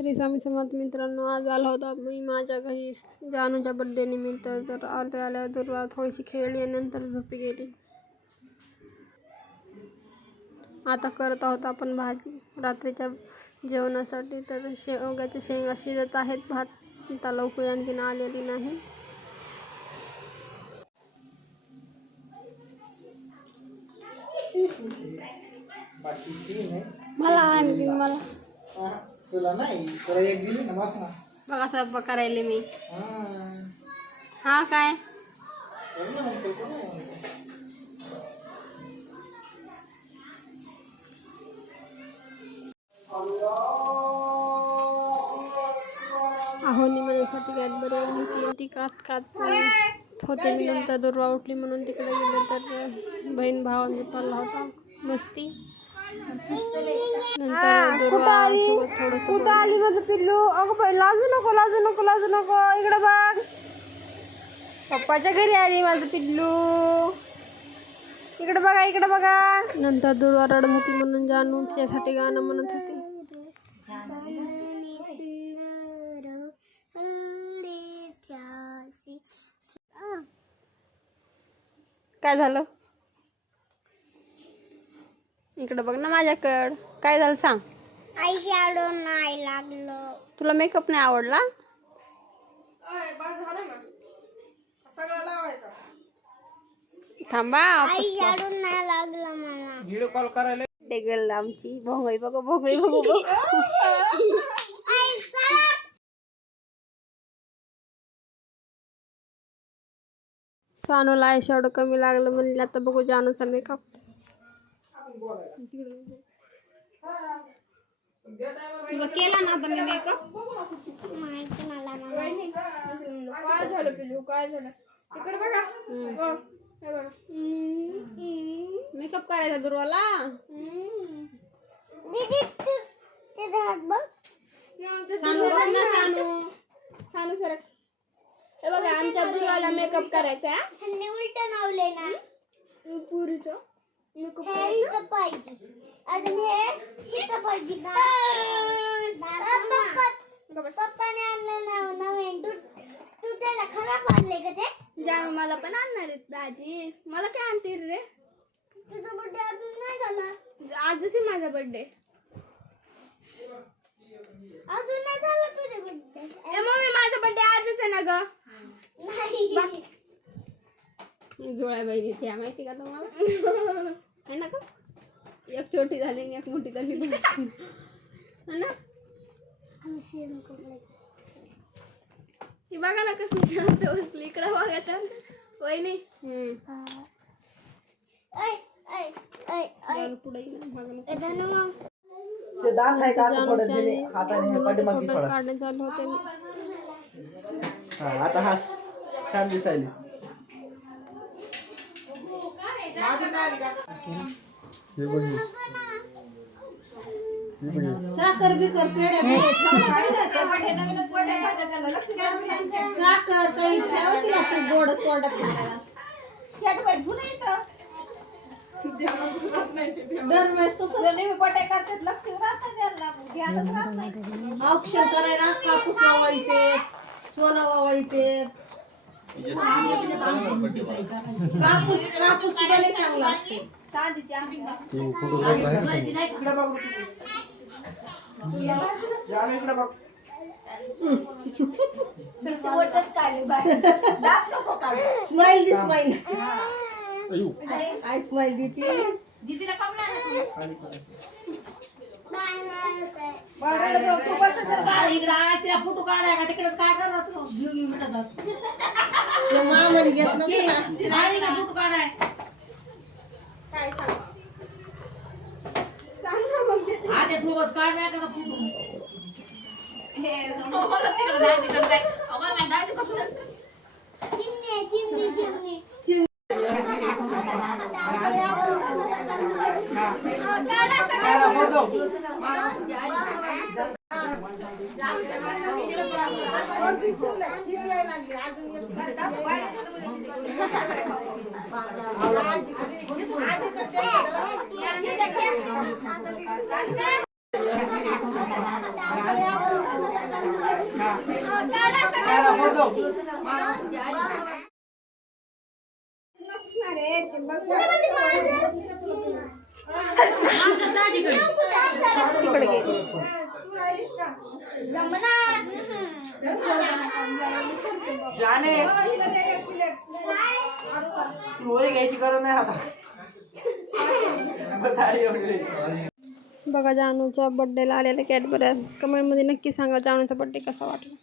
श्री स्वामी समर्थ मित्रांनो, आज आला होता मी माझ्या घरी जानूच्या बड्डे निमित्त. तर आल्या दुर्वा थोडीशी खेळली आणि नंतर झोपी गेली. आता करत आहोत आपण भाजी रात्रीच्या जेवणासाठी. तर शेवग्याच्या शेंगा शिजत आहेत, भात त्याला उकळी आणखीन आलेली नाही. मला तुला नाही, तुला एक दिली ना, बस ना. बघा स्वयंपाक करायले मी. हा काय आहोनी माझ्यासाठी कॅडबरी आणली. ती कात होते मी. नंतर दुर्वा उठली म्हणून तिकडे गेले. तर बहीण भावांनी चालला होता मस्ती. नंतर दुर्वा सोबत थोडंसं आली माझं पिल्लू. अगं लाजू नको, लाजू नको, लाजू नको. इकडे बघ, पप्पाच्या घरी आली माझं पिल्लू. इकडे बघा, इकडे बघा. नंतर दुर्वा रडत होती म्हणून जानू तिच्यासाठी गाणं म्हणत होती. काय झालं? इकडे बघ ना माझ्याकडं. काय झालं सांग? आई शॅडो नाही लागलं. तुला मेकअप नाही आवडला? थांबा, आई शॅडो नाही लागलं मला. व्हिडिओ कॉल करायला टेगल आमची भोंगळी बघ, भोंगळी बघ. सानूला आय शॅडो कमी लागलं म्हणलं. आता बघू जानूचा मेकअप. तुझा केला ना आता मी मेकअप. माहिती मला काय झालं पिल्लू, काय झालं? तिकडे बघा. हे बघा. मेकअप करायचा दुर्वाला. दीदी ते हात बघ. सानू बघ ना, सानू. सानू सर, हे बघा आमच्या दुर्वाला मेकअप करायचा. ह्यांनी उलट नावले ना. पुरीचं मेकअप हे इथं पाहिजे, अजून हे इथं पाहिजे. पप्पाने आणलं नवीन. तू त्याला खराब आणले का ते? जानू मला पण आणणार आहेत दाजी. मला काय आणतील रे? तुझा बर्थडे अजून नाही झाला. आजच आहे माझा बर्थडे. अजून नाही झाला तुझा बर्थडे. मम्मी माझा बर्थडे आजच आहे ना ग. नाही जुळ्या बहिणी त्या माहिती का तुम्हाला? है ना का? एक छोटी झाली आणि एक मोठी झाली. है ना? ती बघा ना कसं शांत बसली. इकडं बघा तर वहिनी. पुढे ते दात आहे का असं थोडं दिले हाताने पाठीमागे थोडा. काढणे चालू होते. हा, आता हा छान दिसायलीस. साखर बिकर पेढे साखर काही ठेवती ना तू गोड तोंडात दरवेळेस तसं पटे करतात. लक्ष औक्षण करायला कापूस वावळीते, सोनं वावळीते. कापूस कापूस सुद्धा लय चांगला असते. इकडे बघ. स्माइल दी स्माइल. आय स्माइल दी दीदीला काम नाही. फोटो काढाय का तिकडेच काय करणार मामाने घेत नव्हते ना फोटो काढाय. काय आधी सोबत काढाय का फोटो. काढा फोटो. अरे ते बघ तिकडे गेली. जाने वही घ्यायची गरज नाही आता. बस आहे एवढी. बघा जानूच्या बड्डेला आलेल्या कॅडबऱ्या. कमेंटमध्ये नक्की सांगा जानूचा बड्डे कसा वाटला.